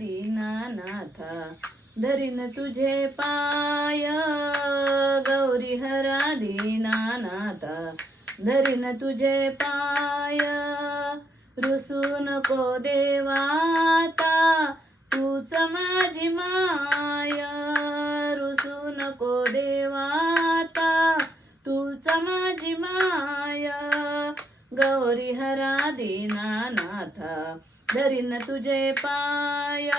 दीनानाथा धरीन तुझे पाय गौरी हरा दीनानाथा धरीन तुझे पाय रुसू नको देवाता तूच माझी माय रुसू नको देवाता तूच माझी माय गौरी हरा दीनानाथा धरीन तुझे पाय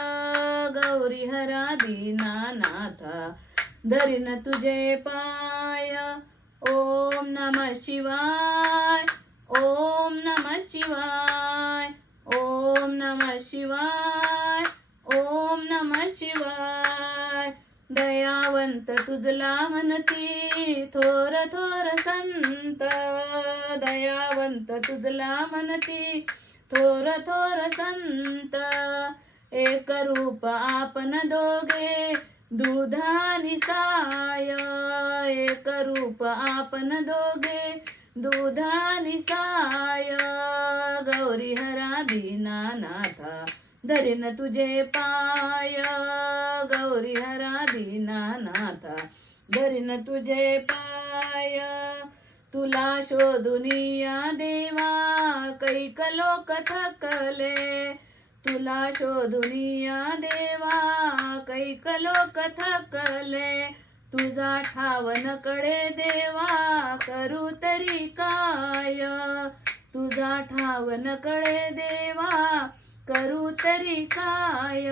गौरी हरा दीनानाथा धरीन तुझे पाय ओम नमः शिवाय ओम नमः शिवाय ओम नमः शिवाय ओम नमः शिवाय दयावंत तुझला म्हणती थोर थोर संत दयावंत तुझला म्हणती थोर थोर संत एक रूप आपण दोघे दूध आणि साय एक रूप आपण दोघे दूध आणि साय गौरी हरा दीनानाथा धरीन तुझे पाय गौरी हरा दीनानाथा धरीन तुझे पाय तुला शोधून या देवा कैक लोक थकले तुला शोधून या देवा कैक लोक थकले तुझा ठावन कडे देवा करू तरी काय तुझा ठावन कडे देवा करू तरी काय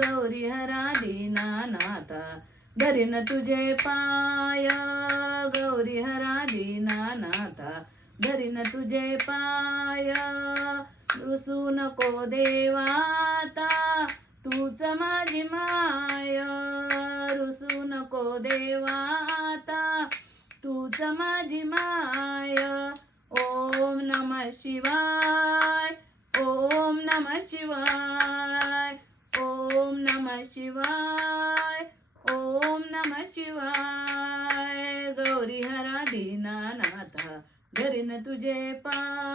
गौरी हरा दीनानाथा धरीन तुझे पाय गौरी हरा दीनानाथा धरीन तुझे पाय रुसू नको देवाता तूच माझी माय रुसू नको देवाता तूच माझी माय ओम नमः शिवाय ओम नमः शिवाय ओम नमः शिवाय ओम नमः शिवाय गौरी हरा दीनानाथा धरीन तुझे पाय